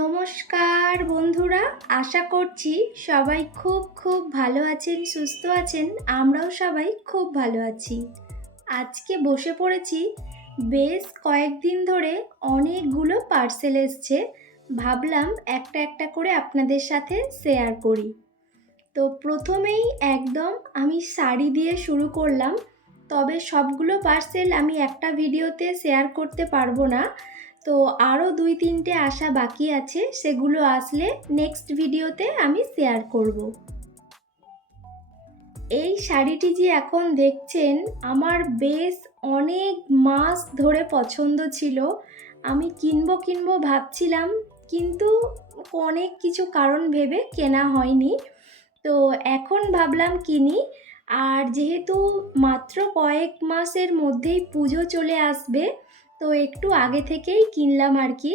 নমস্কার বন্ধুরা, আশা করছি সবাই খুব খুব ভালো আছেন, সুস্থ আছেন, আমরাও সবাই খুব ভালো আছি। আজকে বসে পড়েছি, বেশ কয়েকদিন ধরে অনেকগুলো পার্সেল এসছে, ভাবলাম একটা একটা করে আপনাদের সাথে শেয়ার করি। তো প্রথমেই একদম আমি শাড়ি দিয়ে শুরু করলাম, তবে সবগুলো পার্সেল আমি একটা ভিডিওতে শেয়ার করতে পারব না। তো আরও দুই তিনটে আসা বাকি আছে, সেগুলো আসলে নেক্সট ভিডিওতে আমি শেয়ার করব। এই শাড়িটি যে এখন দেখছেন, আমার বেশ অনেক মাস ধরে পছন্দ ছিল। আমি কিনবো কিনবো ভাবছিলাম, কিন্তু অনেক কিছু কারণ ভেবে কেনা হয়নি। তো এখন ভাবলাম কিনি, আর যেহেতু মাত্র কয়েক মাসের মধ্যেই পুজো চলে আসবে তো একটু আগে থেকেই কিনলাম আর কি।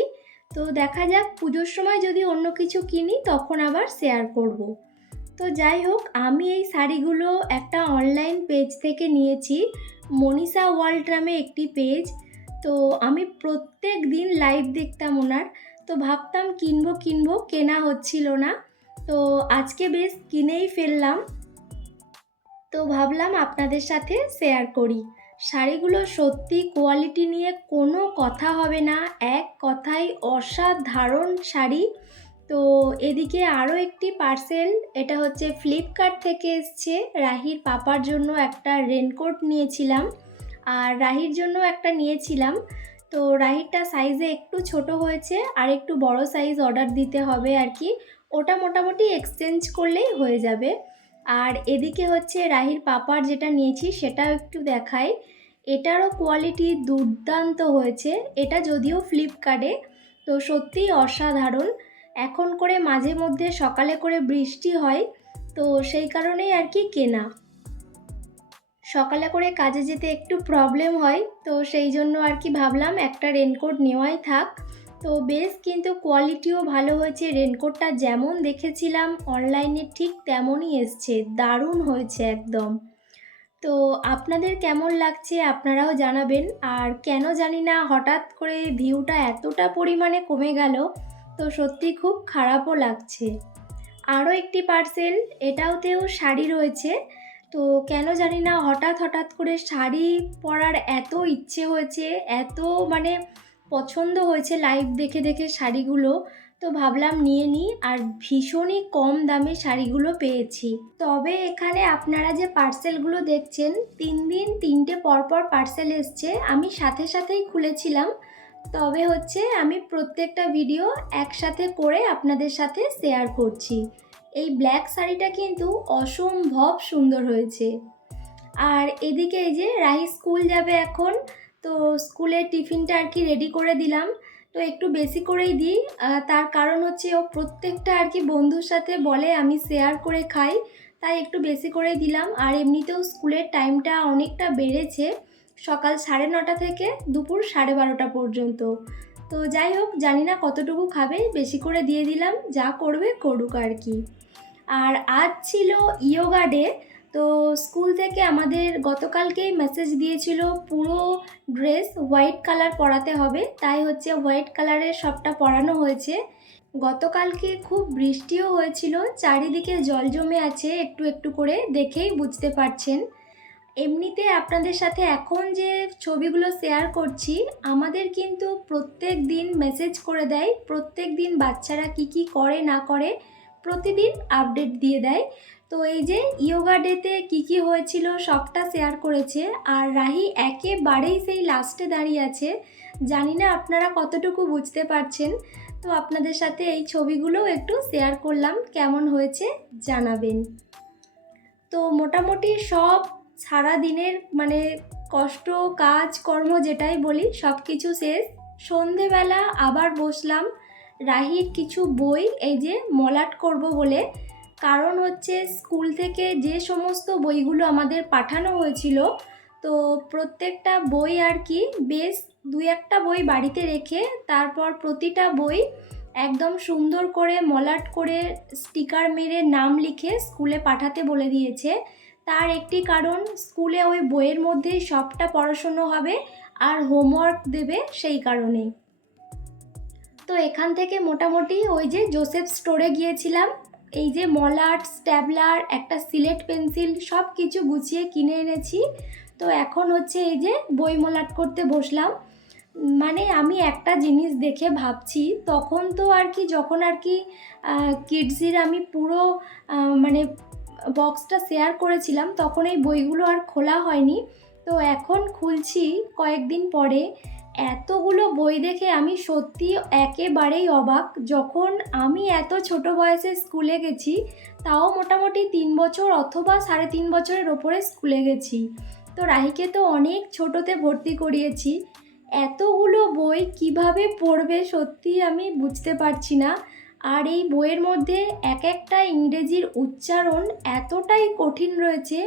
তো দেখা যাক, পুজোর সময় যদি অন্য কিছু কিনি তখন আবার শেয়ার করব। তো যাই হোক, আমি এই শাড়িগুলো একটা অনলাইন পেজ থেকে নিয়েছি, মনীষা ওয়ার্ল্ড নামে একটি পেজ তো আমি প্রত্যেক দিন লাইভ দেখতাম ওনার। তো ভাবতাম কিনবো কিনবো, কেনা হচ্ছিল না। তো আজকে বেশ কিনেই ফেললাম। তো ভাবলাম আপনাদের সাথে শেয়ার করি। শাড়িগুলো সত্যি কোয়ালিটি নিয়ে কোনো কথা হবে না, এক কথায় অসাধারণ শাড়ি। তো এদিকে আরও একটি পার্সেল এটা হচ্ছে ফ্লিপকার্ট থেকে এসছে। রাহির পাপার জন্য একটা রেনকোট নিয়েছিলাম আর রাহির জন্য একটা নিয়েছিলাম। তো রাহিরটা সাইজে একটু ছোট হয়েছে আর একটু বড় সাইজ অর্ডার দিতে হবে আর কি। ওটা মোটামুটি এক্সচেঞ্জ করলেই হয়ে যাবে। আর এদিকে হচ্ছে রাহির পাপার যেটা নিয়েছি সেটাও একটু দেখাই। এটারও কোয়ালিটি দুর্দান্ত হয়েছে। এটা যদিও ফ্লিপকার্টে, তো সত্যিই অসাধারণ। এখন করে মাঝে মধ্যে সকালে করে বৃষ্টি হয়, তো সেই কারণেই আর কি কেনা। সকালে করে কাজে যেতে একটু প্রবলেম হয়, তো সেই জন্য আর কি ভাবলাম একটা রেনকোট নেওয়াই থাক। তো বেশ কিন্তু কোয়ালিটিও ভালো হয়েছে। রেনকোটটা যেমন দেখেছিলাম অনলাইনে ঠিক তেমনই এসছে। দারুণ হয়েছে একদম। তো আপনাদের কেমন লাগছে আপনারাও জানাবেন। আর কেন জানি না, হঠাৎ করে ভিউটা এতটা পরিমাণে কমে গেল, তো সত্যি খুব খারাপও লাগছে। আরও একটি পার্সেল এটাওতেও শাড়ি রয়েছে। তো কেন জানি না, হঠাৎ হঠাৎ করে শাড়ি পরার এত ইচ্ছে হয়েছে, এত মানে পছন্দ হয়েছে লাইভ দেখে দেখে শাড়িগুলো, তো ভাবলাম নিয়ে নিই আর ভীষণই কম দামে শাড়িগুলো পেয়েছি। তবে এখানে আপনারা যে পার্সেলগুলো দেখছেন, তিন দিন তিনটে পরপর পার্সেল এসছে, আমি সাথে সাথেই খুলেছিলাম। তবে হচ্ছে আমি প্রত্যেকটা ভিডিও একসাথে করে আপনাদের সাথে শেয়ার করছি। এই ব্ল্যাক শাড়িটা কিন্তু অসম্ভব সুন্দর হয়েছে। আর এদিকে এই যে রাহি স্কুল যাবে এখন তো স্কুলের টিফিনটা আর কি রেডি করে দিলাম। তো একটু বেশি করেই দিই। তার কারণ হচ্ছে ও প্রত্যেকটা আর কি বন্ধুর সাথে বলে, আমি শেয়ার করে খাই। তাই একটু বেশি করে দিলাম। আর এমনিতেও স্কুলের টাইমটা অনেকটা বেড়েছে সকাল সাড়ে নটা থেকে দুপুর সাড়ে বারোটা পর্যন্ত। তো যাই হোক, জানি না কতটুকু খাবে, বেশি করে দিয়ে দিলাম। যা করবে করুক আর কি। আর আজ ছিল ইয়োগা ডে তো স্কুল থেকে আমাদের গতকালকেই মেসেজ দিয়েছিল, পুরো ড্রেস হোয়াইট কালার পরাতে হবে। তাই হচ্ছে হোয়াইট কালারের সবটা পরানো হয়েছে। গতকালকে খুব বৃষ্টিও হয়েছিল, চারিদিকে জল জমে আছে, একটু একটু করে দেখেই বুঝতে পারছেন। এমনিতে আপনাদের সাথে এখন যে ছবিগুলো শেয়ার করছি, আমাদের কিন্তু প্রত্যেক দিন মেসেজ করে দেয়, প্রত্যেক দিন বাচ্চারা কি কি করে, না করে, প্রতিদিন আপডেট দিয়ে দেয়। তো এই যে ইয়োগা ডেতে কী কী হয়েছিল সবটা শেয়ার করেছে। আর রাহি একেবারেই সেই লাস্টে দাঁড়িয়ে আছে। জানি না আপনারা কতটুকু বুঝতে পারছেন। তো আপনাদের সাথে এই ছবিগুলোও একটু শেয়ার করলাম, কেমন হয়েছে জানাবেন। তো মোটামুটি সব সারা দিনের মানে কষ্ট, কাজ, কর্ম যেটাই বলি সব কিছু শেষ। সন্ধেবেলা আবার বসলাম। রাহির কিছু বই, এই যে মলাট করব বলে কারণ হচ্ছে স্কুল থেকে যে সমস্ত বইগুলো আমাদের পাঠানো হয়েছিল, তো প্রত্যেকটা বই আর কি বেশ দু একটা বই বাড়িতে রেখে তারপর প্রতিটা বই একদম সুন্দর করে মলাট করে স্টিকার মেরে নাম লিখে স্কুলে পাঠাতে বলে দিয়েছে। তার একটি কারণ, স্কুলে ওই বইয়ের মধ্যেই সবটা পড়াশুনো হবে আর হোমওয়ার্ক দেবে সেই কারণেই। তো এখান থেকে মোটামুটি ওই যে জোসেফ স্টোরে গিয়েছিলাম। এই যে মলাট, স্ট্যাবলার, একটা সিলেট পেন্সিল সব কিছু গুছিয়ে কিনে এনেছি। তো এখন হচ্ছে এই যে বই মলাট করতে বসলাম। মানে আমি একটা জিনিস দেখে ভাবছি, তখন তো আর কি যখন আর কি কিডসির আমি পুরো মানে বক্সটা শেয়ার করেছিলাম, তখন এই বইগুলো আর খোলা হয়নি। তো এখন খুলছি, কয়েকদিন পরে এতগুলো বই দেখে আমি সত্যি একেবারেই অবাক। যখন আমি এত ছোট বয়সে স্কুলে গেছি, তাও মোটামুটি তিন বছর অথবা সাড়ে তিন বছরের ওপরে স্কুলে গেছি। তো রাহিকে তো অনেক ছোটোতে ভর্তি করিয়েছি। এতগুলো বই কীভাবে পড়বে সত্যি আমি বুঝতে পারছি না। আর এই বইয়ের মধ্যে এক একটা ইংরেজির উচ্চারণ এতটাই কঠিন রয়েছে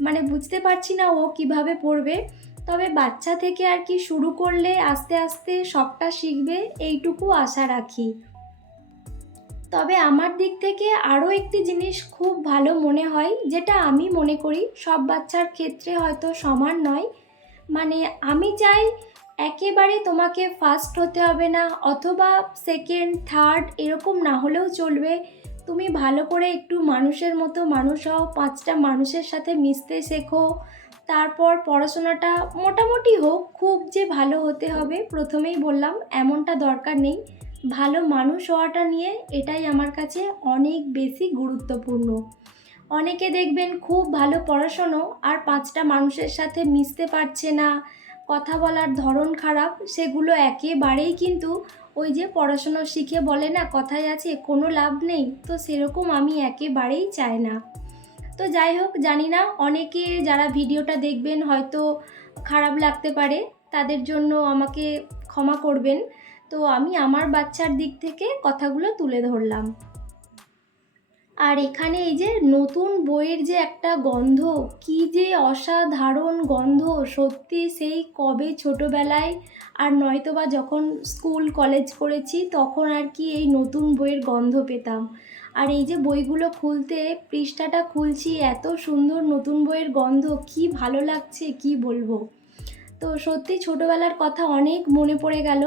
মানে বুঝতে পারছি না ও কীভাবে পড়বে। তবে বাচ্চা থেকে আর কি শুরু করলে আস্তে আস্তে সবটা শিখবে, এইটুকু আশা রাখি। তবে আমার দিক থেকে আরও একটি জিনিস খুব ভালো মনে হয়, যেটা আমি মনে করি সব বাচ্চার ক্ষেত্রে হয়তো সমান নয়। মানে আমি চাই একেবারে তোমাকে ফার্স্ট হতে হবে না, অথবা সেকেন্ড থার্ড এরকম না হলেও চলবে। তুমি ভালো করে একটু মানুষের মতো মানুষ হও, পাঁচটা মানুষের সাথে মিশতে শেখো তারপর পড়াশোনাটা মোটামুটি হোক, খুব যে ভালো হতে হবে, প্রথমেই বললাম, এমনটা দরকার নেই। ভালো মানুষ হওয়াটা নিয়ে এটাই আমার কাছে অনেক বেশি গুরুত্বপূর্ণ। অনেকে দেখবেন খুব ভালো পড়াশোনা আর পাঁচটা মানুষের সাথে মিশতে পারছে না, কথা বলার ধরন খারাপ, সেগুলো একেবারেই কিন্তু ওই যে পড়াশুনো শিখে বলে না, কথায় আছে, কোনো লাভ নেই, তো সেরকম আমি একেবারেই চাই না। তো যাই হোক, জানি না, অনেকে যারা ভিডিওটা দেখবেন হয়তো খারাপ লাগতে পারে, তাদের জন্য আমাকে ক্ষমা করবেন। তো আমি আমার বাচ্চার দিক থেকে কথাগুলো তুলে ধরলাম। আর এখানে এই যে নতুন বইয়ের যে একটা গন্ধ, কি যে অসাধারণ গন্ধ! সত্যি সেই কবে ছোটোবেলায় আর নয়তো বা যখন স্কুল, কলেজ করেছি তখন আর কি এই নতুন বইয়ের গন্ধ পেতাম। আর এই যে বইগুলো খুলতে, পৃষ্ঠাটা খুলছি, এত সুন্দর নতুন বইয়ের গন্ধ! কি ভালো লাগছে, কি বলব! তো সত্যি ছোটোবেলার কথা অনেক মনে পড়ে গেল।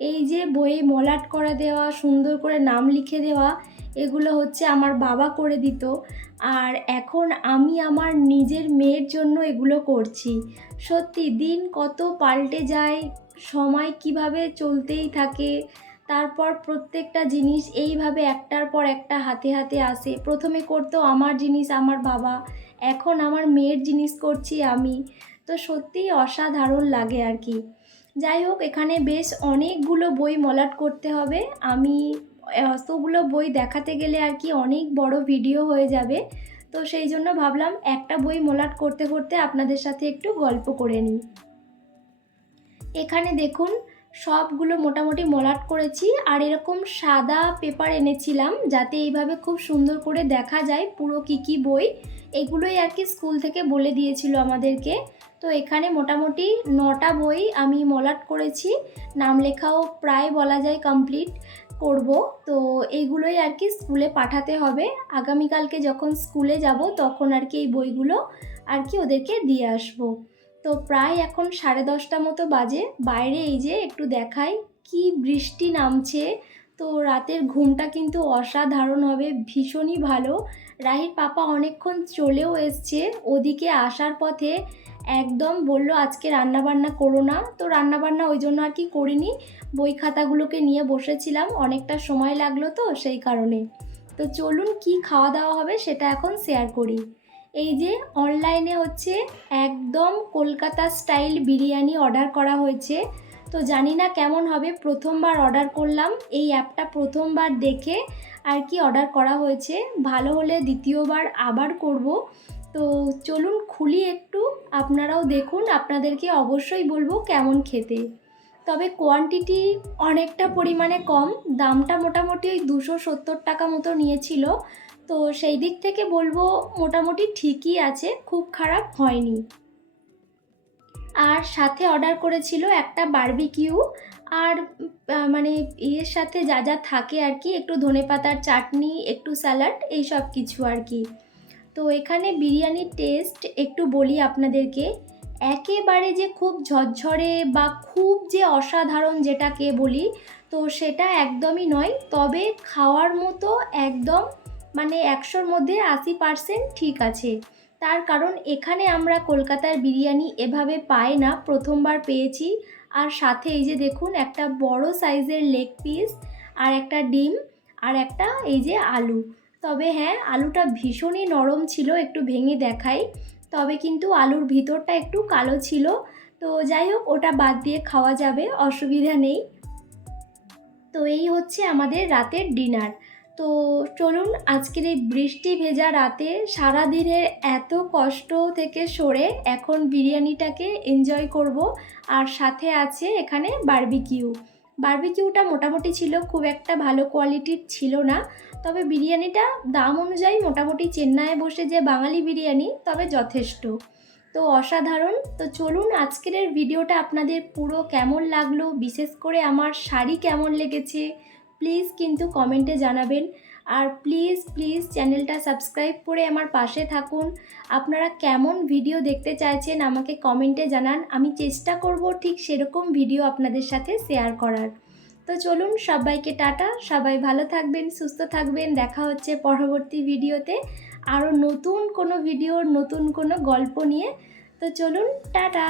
এই যে বইয়ে মলাট করা দেওয়া, সুন্দর করে নাম লিখে দেওয়া এগুলো হচ্ছে আমার বাবা করে দিত। আর এখন আমি আমার নিজের মেয়ের জন্য এগুলো করছি। সত্যি, দিন কত পাল্টে যায়, সময় কীভাবে চলতেই থাকে, তারপর প্রত্যেকটা জিনিস এইভাবে একটার পর একটা হাতে হাতে আসে। প্রথমে করতো আমার জিনিস, আমার বাবা। এখন আমার মেয়ের জিনিস করছি আমি। তো সত্যিই অসাধারণ লাগে আর কি। যাই হোক, এখানে বেশ অনেকগুলো বই মলাট করতে হবে। আমি অতগুলো বই দেখাতে গেলে আর কি অনেক বড় ভিডিও হয়ে যাবে। তো সেই জন্য ভাবলাম একটা বই মলাট করতে করতে আপনাদের সাথে একটু গল্প করে নিই। এখানে দেখুন, সবগুলো মোটামুটি মলাট করেছি আর এরকম সাদা পেপার এনেছিলাম যাতে এইভাবে খুব সুন্দর করে দেখা যায় পুরো কী কী বই। এগুলোই আর কি স্কুল থেকে বলে দিয়েছিল আমাদেরকে। তো এখানে মোটামুটি নটা বই আমি মলাট করেছি। নাম লেখাও প্রায় বলা যায় কমপ্লিট করব। তো এইগুলোই আর কি স্কুলে পাঠাতে হবে। আগামীকালকে যখন স্কুলে যাব, তখন আর কি এই বইগুলো আর কি ওদেরকে দিয়ে আসব। তো প্রায় এখন সাড়ে দশটা মতো বাজে। বাইরে এই যে একটু দেখাই, কি বৃষ্টি নামছে। তো রাতের ঘুমটা কিন্তু অসাধারণ হবে, ভীষণই ভালো। রাহির পাপা অনেকক্ষণ চলেও এসছে। ওদিকে আসার পথে একদম বলল, আজকে রান্নাবান্না করো না। তো রান্নাবান্না ওই জন্য আর কি করিনি। বই খাতাগুলোকে নিয়ে বসেছিলাম, অনেকটা সময় লাগল তো সেই কারণে। তো চলুন কি খাওয়া দাওয়া হবে সেটা এখন শেয়ার করি। এই যে অনলাইনে হচ্ছে একদম কলকাতা স্টাইল বিরিয়ানি অর্ডার করা হয়েছে। তো জানি না কেমন হবে, প্রথমবার অর্ডার করলাম। এই অ্যাপটা প্রথমবার দেখে আর কি অর্ডার করা হয়েছে। ভালো হলে দ্বিতীয়বার আবার করব। তো চলুন খুলি একটু, আপনারাও দেখুন, আপনাদেরকে অবশ্যই বলব কেমন খেতে। তবে কোয়ান্টিটি অনেকটা পরিমাণে কম, দামটা মোটামুটি ওই দুশো সত্তর টাকা মতো নিয়েছিল। তো সেই দিক থেকে বলব মোটামুটি ঠিকই আছে, খুব খারাপ হয়নি। আর সাথে অর্ডার করেছিল একটা বারবিকিউ আর মানে এর সাথে যা যা থাকে আর কি, একটু ধনেপাতার চাটনি, একটু স্যালাড এই সব কিছু আর কি। তো এখানে বিরিয়ানির টেস্ট একটু বলি আপনাদেরকে। একেবারে যে খুব ঝরঝরে বা খুব যে অসাধারণ যেটাকে বলি, তো সেটা একদমই নয়। তবে খাওয়ার মতো একদম মানে একশোর মধ্যে আশি পার্সেন্ট ঠিক আছে। তার কারণ এখানে আমরা কলকাতার বিরিয়ানি এভাবে পাই না, প্রথমবার পেয়েছি। আর সাথে এই যে দেখুন, একটা বড় সাইজের লেগ পিস আর একটা ডিম আর একটা এই যে আলু। তবে হ্যাঁ আলুটা ভীষণই নরম ছিল, একটু ভেঙে দেখাই। তবে কিন্তু আলুর ভিতরটা একটু কালো ছিল। তো যাই হোক, ওটা বাদ দিয়ে খাওয়া যাবে, অসুবিধা নেই। তো এই হচ্ছে আমাদের রাতের ডিনার। তো চলুন, আজকের এই বৃষ্টি ভেজা রাতে সারা দিনের এত কষ্ট থেকে সরে এখন বিরিয়ানিটাকে এনজয় করব। আর সাথে আছে এখানে বারবিকিউ বারবিকিউটা মোটামুটি ছিল, খুব একটা ভালো কোয়ালিটির ছিল না। তবে বিরিয়ানিটা দাম অনুযায়ী মোটামুটি চেন্নাইয়ে বসে যে বাঙালি বিরিয়ানি, তবে যথেষ্ট। তো অসাধারণ। তো চলুন আজকের ভিডিওটা আপনাদের পুরো কেমন লাগল, বিশেষ করে আমার শাড়ি কেমন লেগেছে প্লিজ কিন্তু কমেন্টে জানাবেন। আর প্লিজ প্লিজ চ্যানেলটা সাবস্ক্রাইব করে আমার পাশে থাকুন। আপনারা কেমন ভিডিও দেখতে চাইছেন আমাকে কমেন্টে জানান। আমি চেষ্টা করব ঠিক সেরকম ভিডিও আপনাদের সাথে শেয়ার করার। তো চলুন, সবাইকে টাটা। সবাই ভালো থাকবেন, সুস্থ থাকবেন। দেখা হচ্ছে পরবর্তী ভিডিওতে আরও নতুন কোনো ভিডিওর নতুন কোনো গল্প নিয়ে। তো চলুন, টাটা।